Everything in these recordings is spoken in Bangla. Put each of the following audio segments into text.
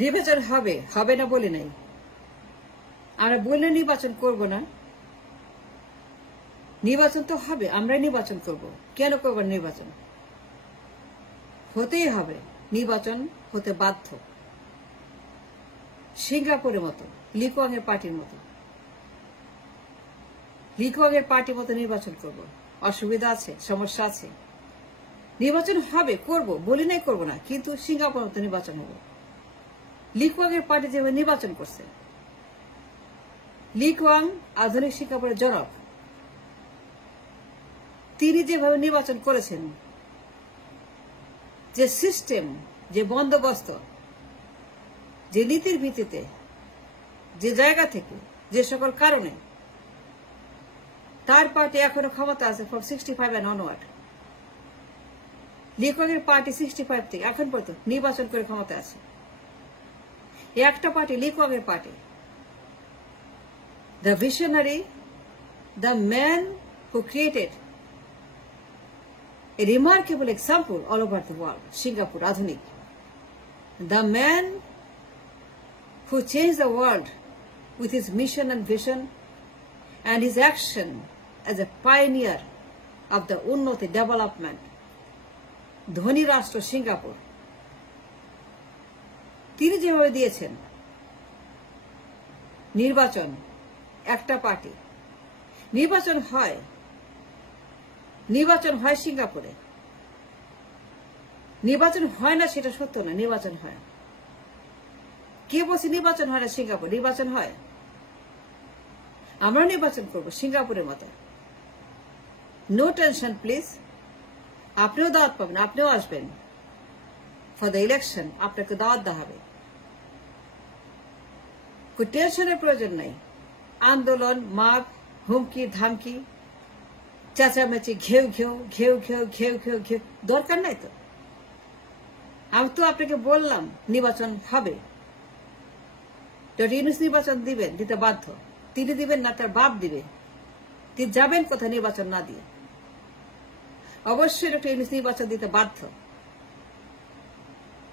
নির্বাচন হবে হবে না বলি নাই, আমরা বললে নির্বাচন করব না। নির্বাচন তো হবে, আমরাই নির্বাচন করব। কেন করব নির্বাচন? হতেই হবে, নির্বাচন হতে বাধ্য। সিঙ্গাপুরের মতো, লি কুয়াং এর পার্টির মতো, লি কুয়াং এর পার্টির মতো নির্বাচন করব। অসুবিধা আছে, সমস্যা আছে, নির্বাচন হবে, করব, বলি নাই করব না, কিন্তু সিঙ্গাপুরের মতো নির্বাচন হবে। লি কুয়াং এর পার্টি যেভাবে নির্বাচন করছে, লি কুয়াং আধুনিক সিঙ্গাপুরের জনক, তিনি যেভাবে নির্বাচন করেছেন, যে সিস্টেম, যে বন্দোবস্ত, যে নীতির ভিত্তিতে, যে জায়গা থেকে, যে সকল কারণে তার পার্টি এখনো ক্ষমতা আছে from 65 and onward। Lee Kuan এর পার্টি 65 থেকে এখন পর্যন্ত নির্বাচন করে ক্ষমতা আছে। একটা পার্টি, লি কুয়াং এর party, the visionary, the man who created a remarkable example all over the world, Singapore, Adhunik. The man who changed the world with his mission and vision and his action as a pioneer of the Unnati development, Dhoni Rashtra Singapore. তিনি যেভাবে দিয়েছেন নির্বাচন, একটা পার্টি, নির্বাচন হয়, নির্বাচন হয় সিঙ্গাপুরে। নির্বাচন হয় না সেটা সত্য না, নির্বাচন হয়। কে বলছে নির্বাচন হয় না সিঙ্গাপুর? নির্বাচন হয়। আমরা নির্বাচন করব সিঙ্গাপুরের মতো। নো টেনশন প্লিজ, আপনিও দাওয়াত পাবেন, আপনিও আসবেন ফর দ্য ইলেকশন, আপনাকে দাওয়াত দেওয়া হবে। কোন টেনশনের প্রয়োজন নাই। আন্দোলন, মাগ, হুমকি ধামকি, চেঁচামেচি, ঘেউ ঘেউ ঘেউ ঘেউ ঘেউ ঘেউ ঘেউ, দরকার নাই তো। আমি তো আপনাকে বললাম নির্বাচন হবে। ডক্টর ইউনূস নির্বাচন দিবেন, দিতে বাধ্য। তিনি দিবেন না, তার বাপ দিবে। তিনি যাবেন কোথায় নির্বাচন না দিয়ে? অবশ্যই ডক্টর ইউনূস নির্বাচন দিতে বাধ্য।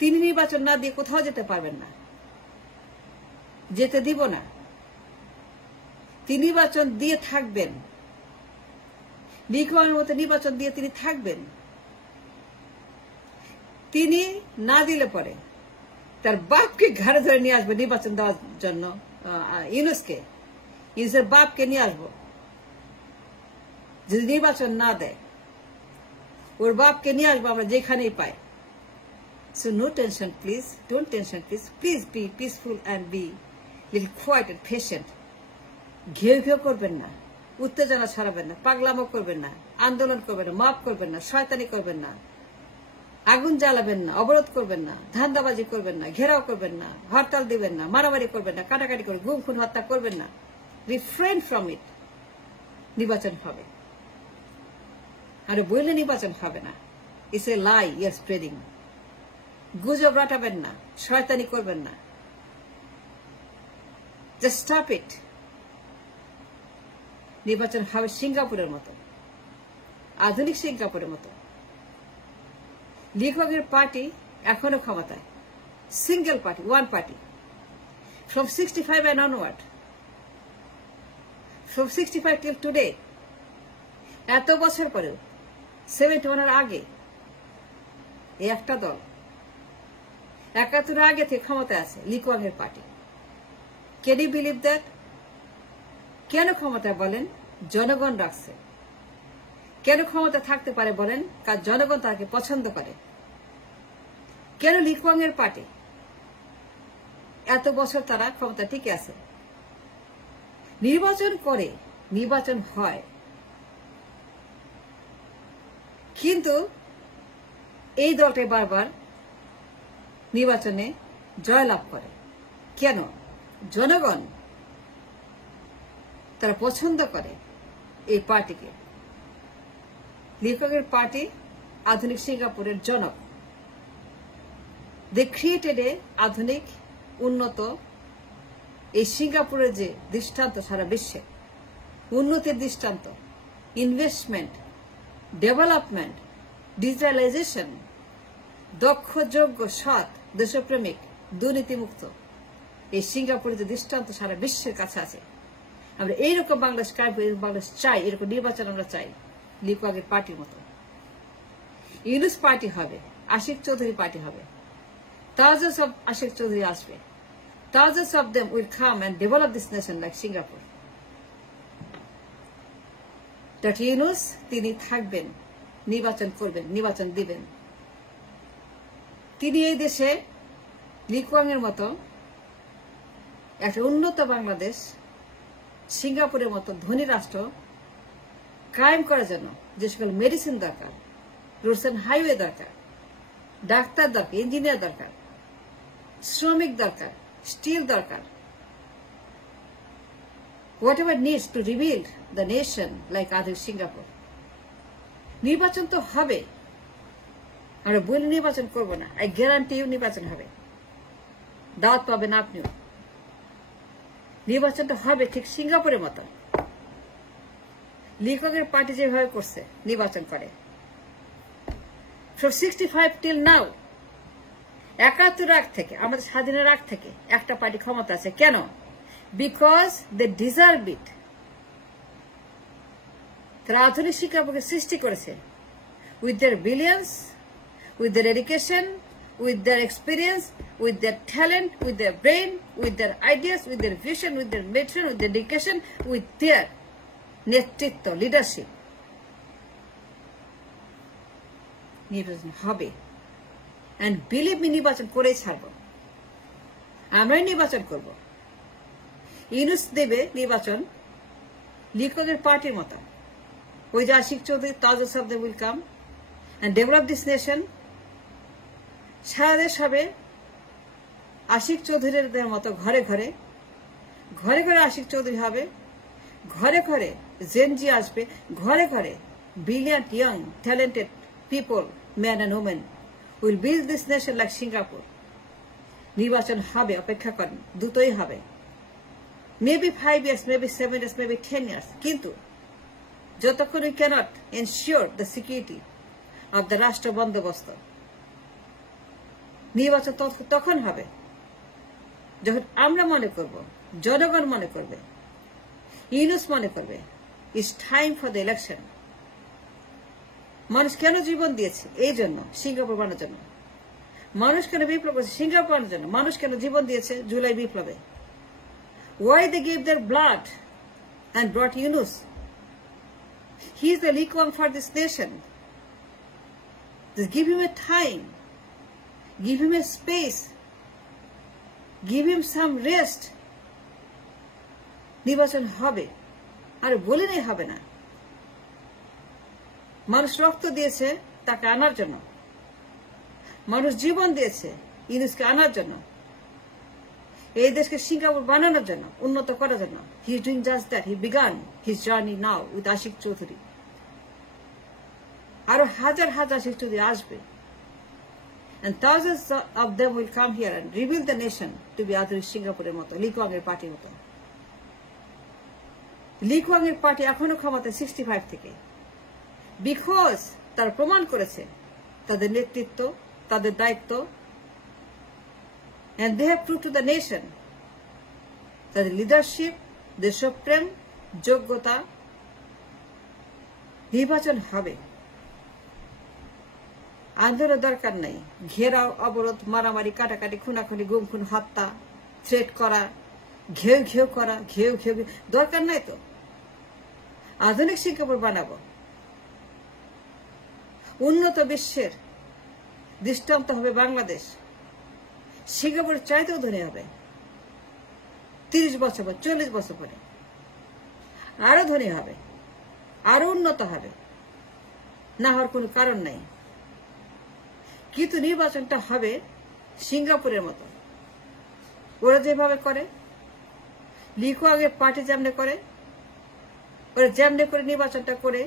তিনি নির্বাচন না দিয়ে কোথাও যেতে পারবেন না, যেতে দিব না। তিনি নির্বাচন দিয়ে থাকবেন, লি কুয়াংয়ের মতো নির্বাচন দিয়ে তিনি থাকবেন। তিনি না দিলে পরে তার বাপকে ঘাড়ে ধরে নিয়ে আসবে নির্বাচন দেওয়ার জন্য। ইউনূসকে, ইউনূসের বাপকে নিয়ে আসবো। যদি নির্বাচন না দেয়, ওর বাপকে নিয়ে আসবো আমরা যেখানেই পাই। So no tension please, don't tension please, please be peaceful and be little quiet and patient. ঘেউ ঘেউ করবেন না, উত্তেজনা ছড়াবেন না, পাগলামো করবেন না, আন্দোলন করবেন না, মাপ করবেন না, শয়তানি করবেন না, আগুন জ্বালাবেন না, অবরোধ করবেন না, ধান্দাবাজি করবেন না, ঘেরাও করবেন না, হরতাল দিবেন না, মারামারি করবেন না, কাটাকাটি করবেন, গুম খুন হত্যা করবেন না। Refrain from it. নির্বাচন হবে। আরে বললে নির্বাচন হবে না, it's a lie you are spreading. গুজব রাটাবেন না, শয়তানি করবেন না। Just stop it. নির্বাচন হবে সিঙ্গাপুরের মতো, আধুনিক সিঙ্গাপুরের মতো। লি কুয়াংয়ের পার্টি এখনো ক্ষমতায়, single party, one party, from 65 and onward, from 65 till today, এত বছর পরেও 71 এর আগে এই একটা দল 71 আগে থেকে ক্ষমতায় আছে, লি কুয়াংয়ের party. Can you believe that? কেন ক্ষমতায় বলেন? জনগণ রাখছে। কেন ক্ষমতা থাকতে পারে বলেন? কারণ জনগণ তাকে পছন্দ করে। কেন লি কুয়াংয়ের পার্টি এত বছর তারা ক্ষমতা টিকে আছে? নির্বাচন করে, নির্বাচন হয়, কিন্তু এই দলটাই বারবার নির্বাচনে জয়লাভ করে। কেন? জনগণ তারা পছন্দ করে এই পার্টিকে। লি কুয়াংয়ের পার্টি আধুনিক সিঙ্গাপুরের জনক। দে ক্রিয়েটেড এ আধুনিক, উন্নত এই সিঙ্গাপুরের যে দৃষ্টান্ত সারা বিশ্বে, উন্নতির দৃষ্টান্ত, ইনভেস্টমেন্ট, ডেভেলপমেন্ট, ডিজিটালাইজেশন, দক্ষ, যোগ্য, সৎ, দেশপ্রেমিক, দুর্নীতিমুক্ত এই সিঙ্গাপুরের যে দৃষ্টান্ত সারা বিশ্বের কাছে আছে। আমরা এইরকম বাংলাদেশ চাই, এরকম নির্বাচন আমরা চাই, লি কুয়াংয়ের পার্টির মতো। ইউনুস পার্টি হবে, আশিক চৌধুরী পার্টি হবে, thousands of আশিক চৌধুরী আসবে, thousands of them will come and develop this nation like Singapore. That Yunus তিনি থাকবেন, নির্বাচন করবেন, নির্বাচন দিবেন। তিনি এই দেশে লি কুয়াংয়ের মতো একটা উন্নত বাংলাদেশ, সিঙ্গাপুরের মতো ধনী রাষ্ট্র কায়েম করার জন্য যে সকল মেডিসিন দরকার, রোডস এন্ড হাইওয়ে দরকার, ডাক্তার দরকার, ইঞ্জিনিয়ার দরকার, শ্রমিক দরকার, স্টিল দরকার, whatever needs to rebuild the nation like other Singapore. নির্বাচন তো হবে, আমরা বলে নির্বাচন করব না, আই গ্যারান্টি ইউ নির্বাচন হবে, দাওয়াত পাবেন আপনিও। নির্বাচনটা হবে ঠিক সিঙ্গাপুরের মতো। লি কুয়াংয়ের পার্টি যেভাবে করছে, নির্বাচন করে from 65 till now, 71 আগ থেকে, আমাদের স্বাধীনের আগ থেকে একটা পার্টি ক্ষমতা আছে। কেন? Because they deserve it. তারা আধুনিক সিঙ্গাপুরকে সৃষ্টি করেছে with their billions, with their education, with their experience, with their talent, with their brain, with their ideas, with their vision, with their mission, with their dedication, with their নেতৃত্ব, লিডারশিপ। নির্বাচন হবে, and believe me, নির্বাচন করেই ছাড়ব, আমরাই নির্বাচন করব। ইউনুস দেবে নির্বাচন লি কুয়াংয়ের পার্টির মতো, ওই যে Ashiq Chowdhury, thousands of them will come and develop this nation. সারা দেশ হবে আশিক চৌধুরীদের মতো, ঘরে ঘরে ঘরে ঘরে আশিক চৌধুরী হবে, ঘরে ঘরে জেনজি আসবে, ঘরে ঘরে brilliant young talented people, man and women will build this nation like Singapore. নির্বাচন হবে, অপেক্ষা করেন, দ্রুতই হবে, maybe 5 years, maybe 7 years, maybe 10 years, কিন্তু যতক্ষণ we cannot ensure the security of the রাষ্ট্র বন্দোবস্ত, নির্বাচন তখন হবে যখন আমরা মনে করব, জনগণ মনে করবে, ইউনুস মনে করবে it's time for the election. মানুষ কেন জীবন দিয়েছে? এই জন্য, সিঙ্গাপুর বানানোর জন্য। মানুষ কেন বিপ্লব করেছে? সিঙ্গাপুর বানানোর জন্য। মানুষ কেন জীবন দিয়েছে জুলাই বিপ্লবে? Why they gave their blood and brought Yunus? He is the Lee Kuang for this nation. Just give him a time. Give him a space. Give him some rest. নির্বাচন হবে, আর বলে নেই হবে না। মানুষ রক্ত দিয়েছে তাকে আনার জন্য, মানুষ জীবন দিয়েছে ইউনুসকে আনার জন্য, এই দেশকে সিঙ্গাপুর বানানোর জন্য, উন্নত করার জন্য। He is doing just that. He began his journey now with Ashiq Chowdhury. আরো হাজার হাজার আশিক চৌধুরী আসবে, and thousands of them will come here and rebuild the nation to be আধুনিক সিঙ্গাপুরের মতো, লি কুয়াংয়ের পার্টির মতো। লি কুয়াংয়ের পার্টি এখনো ক্ষমতায় 65 থেকে, বিকজ তারা প্রমাণ করেছে তাদের নেতৃত্ব, তাদের দায়িত্ব, and they have proved to the nation তাদের লিডারশিপ, দেশপ্রেম, যোগ্যতা। নির্বাচন হবে, আন্দোলনের দরকার নাই, ঘেরাও, অবরোধ, মারামারি, কাটাকাটি, খুনাখুনি, গুম খুন, হত্যা, থ্রেট করা, ঘেউ ঘেউ করা, ঘেউ ঘেউ দরকার নাই তো। আধুনিক সিঙ্গাপুর বানাবো, উন্নত বিশ্বের দৃষ্টান্ত হবে বাংলাদেশ। সিঙ্গাপুরের চাইতেও ধনী হবে 30 বছর পর, 40 বছর পরে, আরো ধনী হবে, আরো উন্নত হবে, না হওয়ার কোনো কারণ নাই। কিন্তু নির্বাচনটা হবে সিঙ্গাপুরের মতো, ওরা যেভাবে করে, লি কুয়াংয়ের পার্টি যেমনে করে, ওরা যেমনে করে নির্বাচনটা করে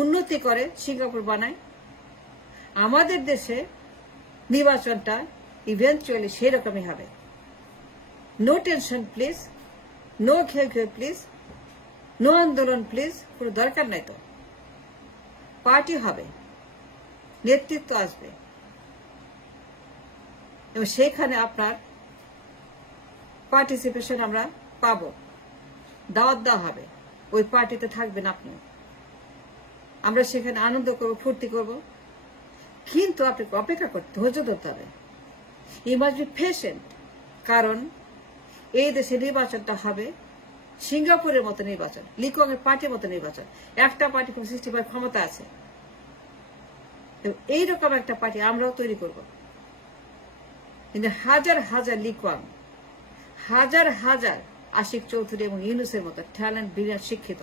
উন্নতি করে, সিঙ্গাপুর বানায়। আমাদের দেশে নির্বাচনটা ইভেন্চুয়ালি সেরকমই হবে। নো টেনশন প্লিজ, নো ঘেউ ঘেউ প্লিজ, নো আন্দোলন প্লিজ, কোনো দরকার নাই তো। পার্টি হবে, নেতৃত্ব আসবে, এবং সেখানে আপনার পার্টিসিপেশন আমরা পাবো, দাওয়াত দেওয়া হবে, ওই পার্টিতে থাকবেন আপনি, আমরা সেখানে আনন্দ করব, ফুর্তি করব। কিন্তু আপনাকে অপেক্ষা করতে, ধৈর্য ধরতে হবে। ইউ মাস্ট বি পেশেন্ট, কারণ এই দেশে নির্বাচনটা হবে সিঙ্গাপুরের মতো নির্বাচন, লিকং এর পার্টির মতো নির্বাচন। একটা পার্টি 65 ক্ষমতা আছে, এইরকম একটা পার্টি আমরাও তৈরি করব। কিন্তু হাজার হাজার লিকং, হাজার হাজার আশিক চৌধুরী এবং ইউনুসের মতো ট্যালেন্ট, ব্রিলিয়ান্ট, শিক্ষিত